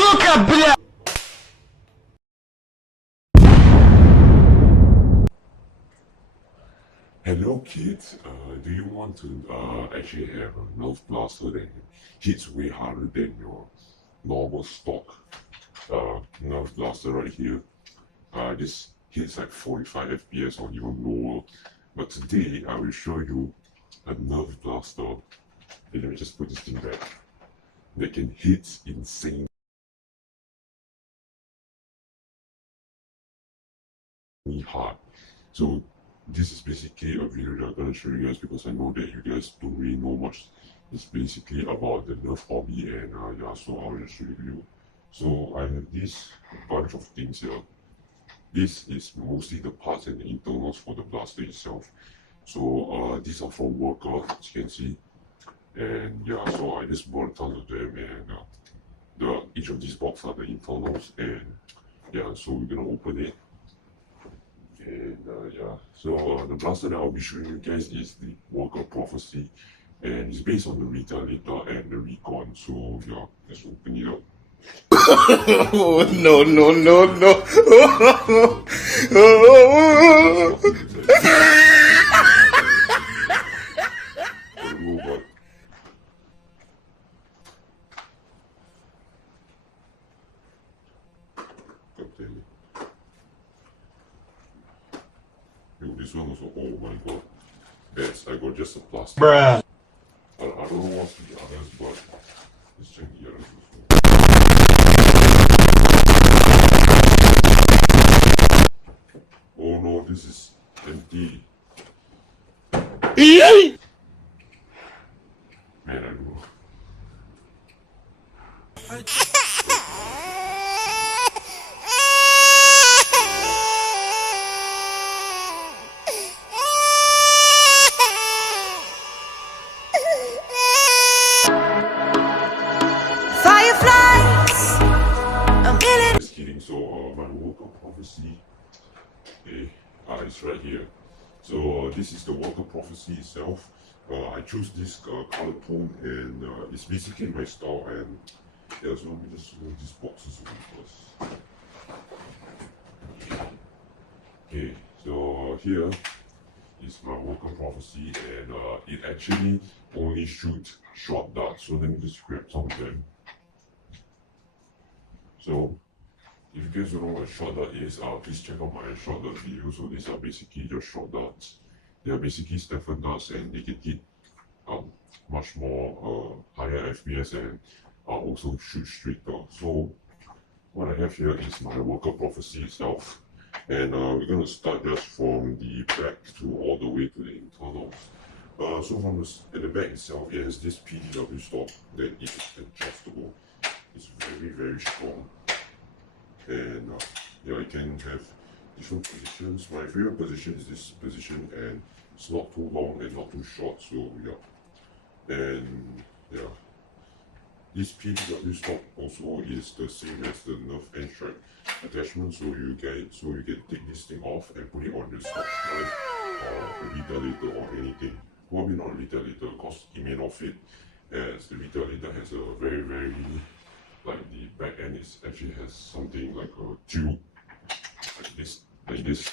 Сука, бля! Hello kids, do you want to actually have a nerf blaster that hits way harder than your normal stock nerf blaster right here? This hits like 45 FPS or even lower. But today I will show you a nerf blaster. Okay, let me just put this thing back. That can hit insanely hard. So this is basically a video that I'm going to show you guys because I know that you guys don't really know much. It's basically about the nerf hobby, and yeah, so I'll just show you. So I have this bunch of things here. This is mostly the parts and the internals for the blaster itself. So these are from worker, as you can see. And yeah, so I just bought tons of them, and each of these boxes are the internals, and yeah, so we're gonna open it. And yeah, so the blaster that I'll be showing you guys is the Worker Prophecy, and it's based on the Retaliator and the Recon. So yeah, let's open it up. Oh, no, no, no, no. Robot. God damn it. Yo, this one also, oh my god. Best, I got just a plastic. Bruh. I don't know what's the others, but let's check the others as well. Oh no, this is empty. Yay! Man, I don't know. Just kidding. So my Worker Prophecy, it's right here. So this is the Worker Prophecy itself. I choose this color tone, and it's basically my style. And yeah, so let me just move these boxes away first. Okay, so here is my Worker Prophecy, and it actually only shoots short darts. So let me just grab some of them. So if you guys don't know what a short dart is, please check out my short dart video. So these are basically just short darts. They are basically Stefan darts, and they can hit much more higher FPS, and also shoot straighter. So what I have here is my Worker Prophecy itself, and we're going to start just from the back to all the way to the internals. So from the back itself, it has this PDW stock that is adjustable. It's very strong, and yeah, I can have different positions. My favorite position is this position, and it's not too long and not too short. So yeah, and yeah, this PDW stock also is the same as the nerf end strike attachment. So you can take this thing off and put it on your stock knife or a Retaliator or anything. Probably not a Retaliator because it may not fit, as the Retaliator has a very like the back end is actually has something like a tube like this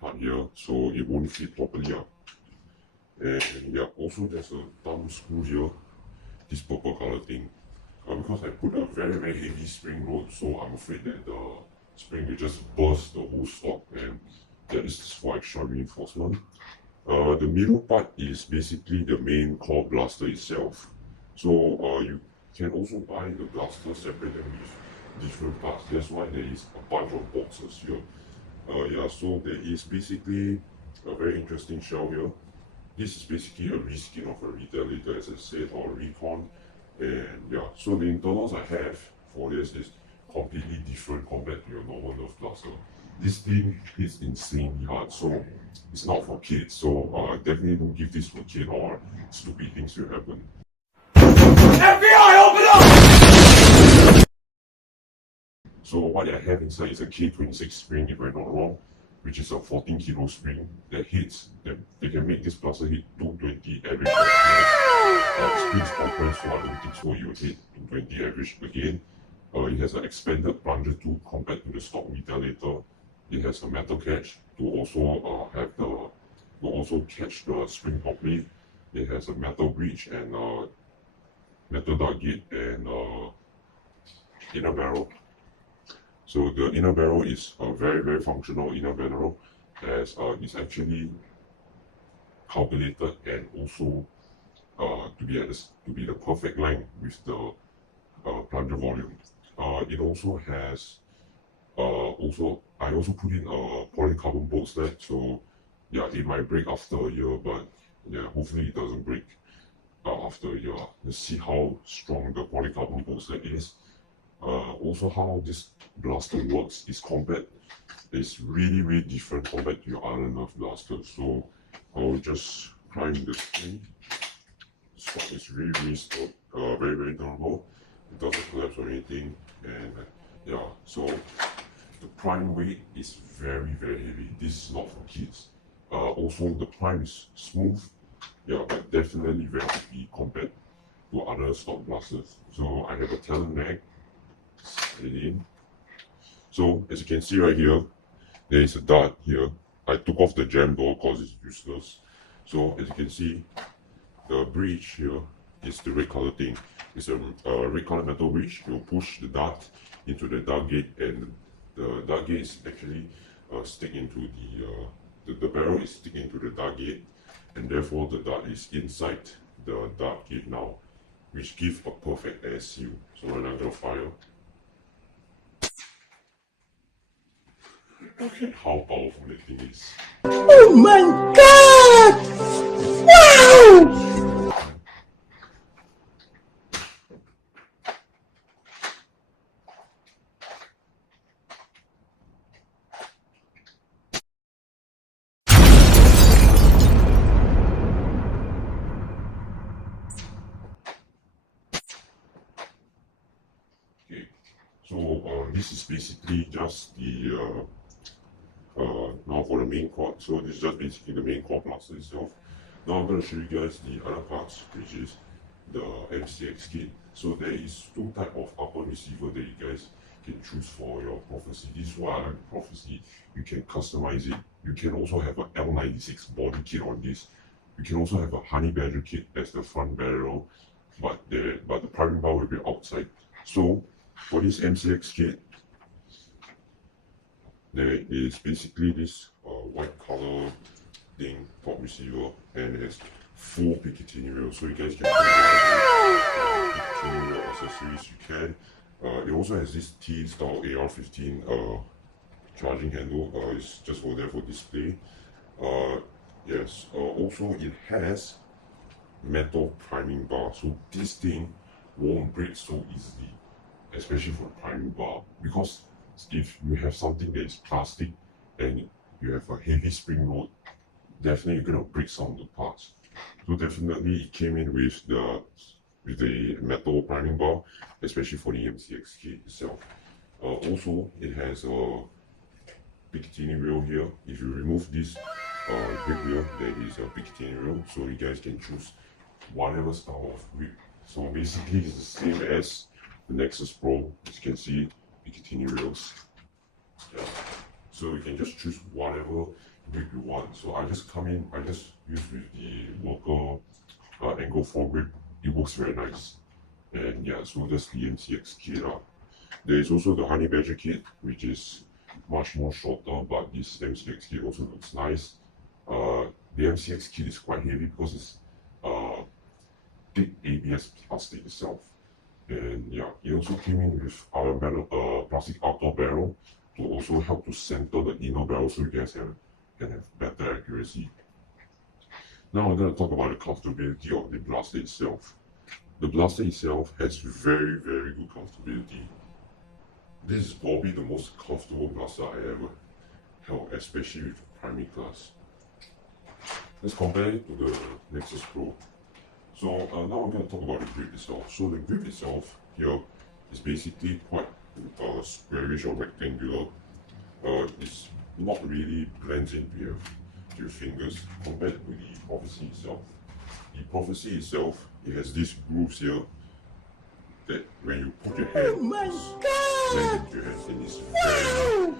part here, so it won't fit properly up. And yeah, also there's a thumb screw here, this purple color thing, because I put a very heavy spring load, so I'm afraid that the spring will just burst the whole stock, and that is for extra reinforcement. The middle part is basically the main core blaster itself. So you can also buy the blaster separated with different parts. That's why there is a bunch of boxes here. Yeah, so there is basically a very interesting shell here. This is basically a reskin of a Retaliator, as I said, or a Recon. And yeah, so the internals I have for this is completely different compared to your normal nerf blaster. This thing is insanely hard, so it's not for kids. So definitely don't give this to a kid, or stupid things will happen. FBI, open up! So what I have inside is a K26 spring, if I'm not wrong, which is a 14 kilo spring that hits, that they can make this blaster hit 220 average. Springs compressed, so I don't think so you will hit 220 average again. It has an expanded plunger tool compared to the stock Retaliator. It has a metal catch to also catch the spring properly. It has a metal breech and metal dart gate and inner barrel. So the inner barrel is a very functional inner barrel, as it's actually calculated and also to be the perfect line with the plunger volume. It also has I also put in a polycarbon bolt stud, so yeah, it might break after a year, but yeah, hopefully it doesn't break after a year. Let's see how strong the polycarbon bolt stud is. Also, how this blaster works is really different compared to your other nerf blasters. So I'll just prime the screen. Stock is really stock, very durable. It doesn't collapse or anything, and yeah. So the prime weight is very heavy. This is not for kids. Also, the prime is smooth, yeah, but definitely very heavy compared to other stock blasters. So I have a talon mag. In. So as you can see right here, there is a dart here. I took off the jam door because it's useless. So as you can see, the breech here is the red color thing. It's a red color metal breech. You push the dart into the dart gate, and the dart gate is actually stick into the barrel is sticking into the dart gate, and therefore the dart is inside the dart gate now, which gives a perfect air seal. So when I'm gonna fire. Look at how powerful the thing is. Oh my god! Wow! Okay, so this is basically just the now for the main quad. So this is just basically the main quad blaster itself. Now I'm going to show you guys the other parts, which is the MCX kit. So there is two types of upper receiver that you guys can choose for your prophecy. This is why I like prophecy. You can customize it. You can also have an L96 body kit on this. You can also have a honey badger kit as the front barrel, but the priming bar will be outside. So for this MCX kit, there is basically this white color thing top receiver, and it has full Picatinny rail, so you guys can Picatinny rail accessories. You can. It also has this T style AR-15 charging handle. It's just for there for display. Yes. Also, it has metal priming bar, so this thing won't break so easily, especially for the priming bar, because if you have something that is plastic and you have a heavy spring load, definitely you're gonna break some of the parts. So definitely it came in with the metal priming bar, especially for the MCX kit itself. Also, it has a Picatinny rail here. If you remove this grip wheel, there is a Picatinny rail, so you guys can choose whatever style of grip. So basically it's the same as the Nexus Pro. As you can see, Picatinny rails. Yeah. So you can just choose whatever grip you want. So I just use with the local angle 4 grip. It works very nice. And yeah, so that's the MCX kit. There is also the Honey Badger kit, which is much more shorter, but this MCX kit also looks nice. The MCX kit is quite heavy because it's thick ABS plastic itself. And yeah, it also came in with our plastic outer barrel to also help to center the inner barrel so you guys can have better accuracy. Now I'm going to talk about the comfortability of the blaster itself. The blaster itself has very good comfortability. This is probably the most comfortable blaster I ever held, especially with primary class. Let's compare it to the Nexus Pro. So now I'm going to talk about the grip itself. So the grip itself here is basically quite squarish or rectangular. It's not really blends into your fingers compared to the Prophecy itself. The Prophecy itself, it has these grooves here that when you put your hand, land into your hand, and it's very,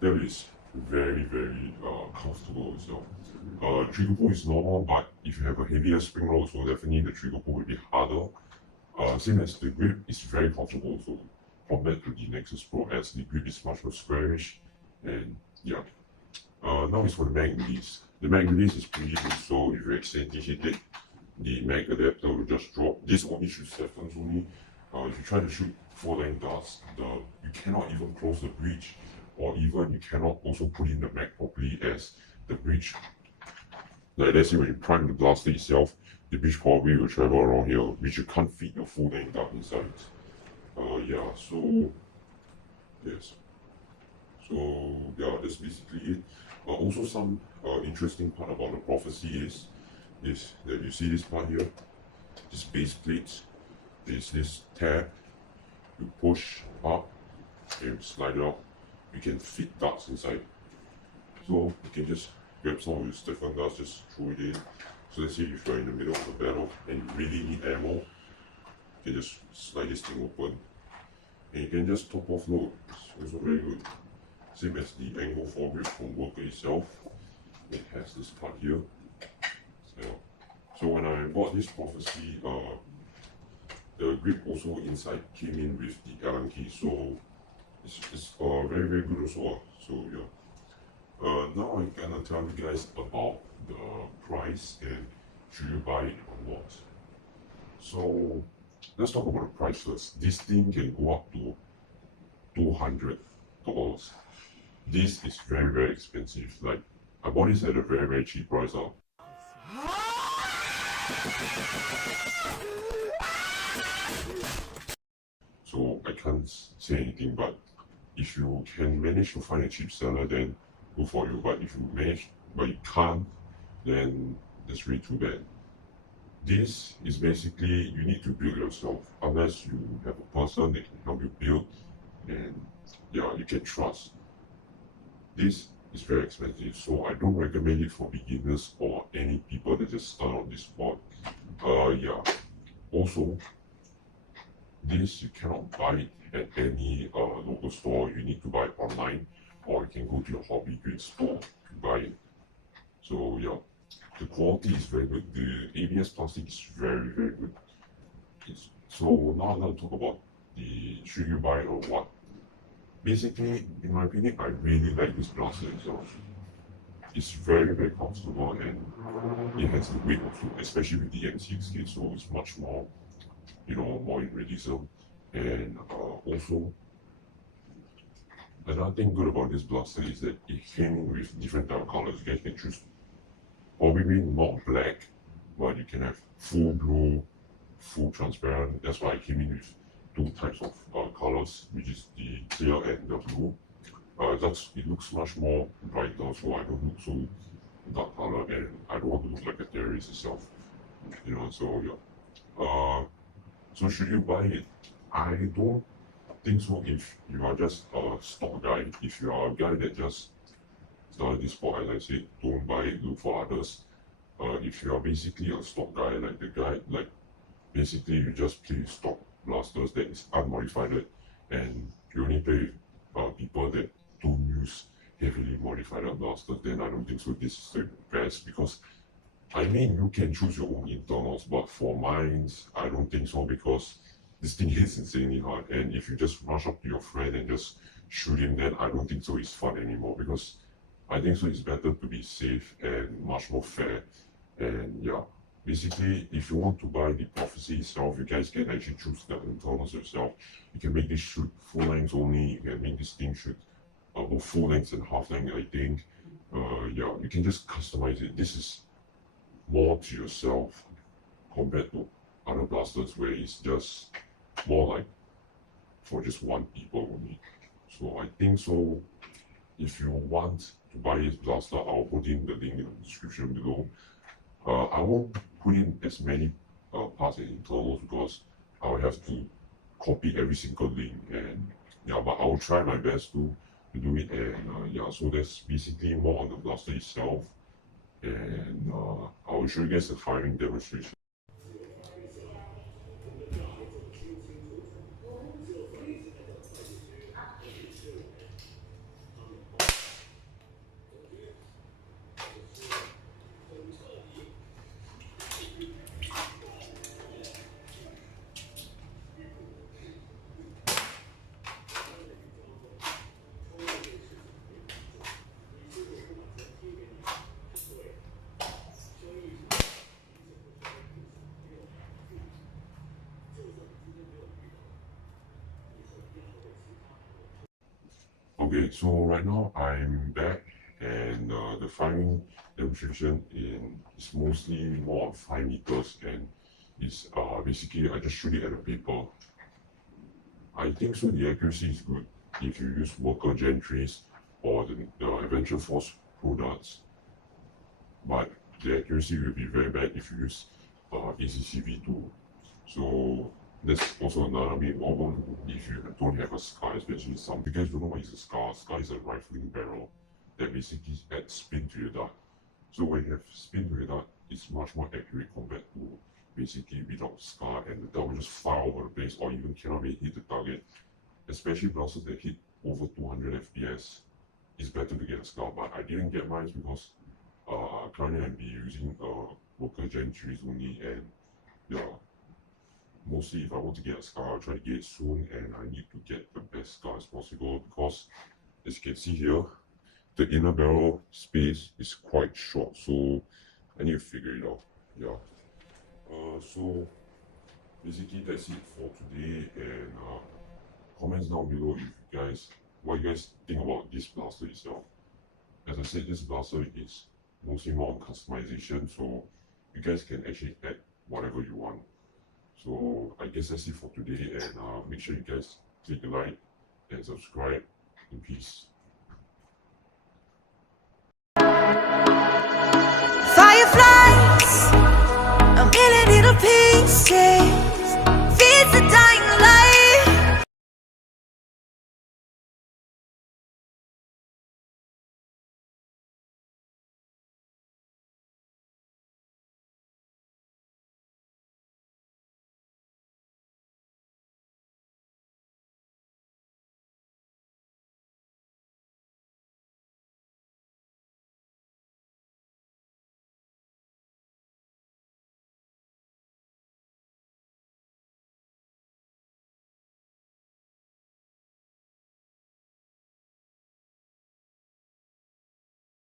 that is very comfortable itself. Trigger pull is normal, but if you have a heavier spring load, so definitely the trigger pull will be harder. Same as the grip is very comfortable, so compared to the Nexus Pro, as the grip is much more squarish, and yeah. Now is for the mag release. The mag release is pretty good, so if you accidentally hit it, the mag adapter will just drop. This only shoots 7s only. If you try to shoot full-length darts, you cannot even close the breech, or even you cannot also put in the mag properly, as the breech, like let's say when you prime the blaster itself, the breech probably will travel around here, which you can't fit your full-length dart inside. Yeah, so yes. So yeah, that's basically it. Also, some interesting part about the prophecy is that you see this part here, this base plate. There's this tab. You push up and slide it out. You can fit darts inside. So you can just grab some of your stiffened darts, just throw it in. So let's say if you're in the middle of a battle and you really need ammo, you can just slide this thing open. And you can just top off load. It's also very good. Same as the angle foregrip from Worker itself. It has this part here. So when I bought this prophecy, the grip also inside came in with the Allen key, so it's very good also. So yeah. Now I'm gonna tell you guys about the price and should you buy it or not. So let's talk about the price first. This thing can go up to $200. This is very expensive. Like, I bought this at a very cheap price. So I can't say anything, but if you can manage to find a cheap seller, then good for you. But if you manage, but you can't, then that's really too bad. This is basically, you need to build yourself, unless you have a person that can help you build, and yeah, you can trust. This is very expensive, so I don't recommend it for beginners or any people that just start on this sport. Yeah. Also, this you cannot buy it at any local store. You need to buy it online, or you can go to your hobby grade store to buy it. So yeah, the quality is very good. The ABS plastic is very good. So now I'm going to talk about the should you buy it or what. Basically, in my opinion, I really like this blaster itself. It's very comfortable, and it has the weight also, especially with the M6 kit, so it's much more, more in realism. And also, another thing good about this blaster is that it came in with different type of colors. You guys can choose probably not black, but you can have full blue, full transparent. That's why I came in with two types of colors, which is the clear and the blue. It looks much more brighter, so I don't look so dark color, and I don't want to look like a terrorist itself. So yeah. So should you buy it? I don't think so if you are just a stock guy. If you are a guy that just started this sport, as I said, don't buy it, look for others. If you are basically a stock guy, like the guy, like basically you just play stock blasters that is unmodified, and you only play with people that don't use heavily modified blasters, then I don't think so this is the best, because I mean you can choose your own internals, but for mine I don't think so, because this thing is insanely hard, and if you just rush up to your friend and just shoot him, then I don't think so it's fun anymore, because I think so it's better to be safe and much more fair. And yeah, basically, if you want to buy the prophecy itself, you guys can actually choose the internals yourself. You can make this shoot full length only. You can make this thing shoot both full length and half length, I think. Yeah, you can just customize it. This is more to yourself compared to other blasters where it's just more like for just one people only. So I think so. If you want to buy this blaster, I'll put in the link in the description below. I won't put in as many parts and internals, because I'll have to copy every single link, and yeah, but I'll try my best to do it. And yeah, so that's basically more on the blaster itself, and I will show you guys the firing demonstration. Okay, so right now I'm back, and the firing demonstration is mostly more on 5 meters, and it's basically I just shoot it at the paper. I think so the accuracy is good if you use worker gantries or the Adventure Force products, but the accuracy will be very bad if you use ACCV2. So that's also another main problem if you don't have a SCAR, especially some. You guys don't know what is a SCAR. SCAR is a rifling barrel that basically adds spin to your dart. So when you have spin to your dart, it's much more accurate compared to basically without SCAR, and the dart will just fire over the place or even cannot really hit the target. Especially browsers that hit over 200 FPS, it's better to get a SCAR, but I didn't get mine because currently I'm using local gen trees only, and yeah, mostly if I want to get a SCAR, I'll try to get it soon, and I need to get the best SCAR as possible because as you can see here, the inner barrel space is quite short, so I need to figure it out. Yeah. So basically that's it for today, and comments down below if you guys what you guys think about this blaster itself. As I said, this blaster is mostly more on customization, so you guys can actually add whatever you want. So I guess that's it for today, and make sure you guys click the like and subscribe. In peace.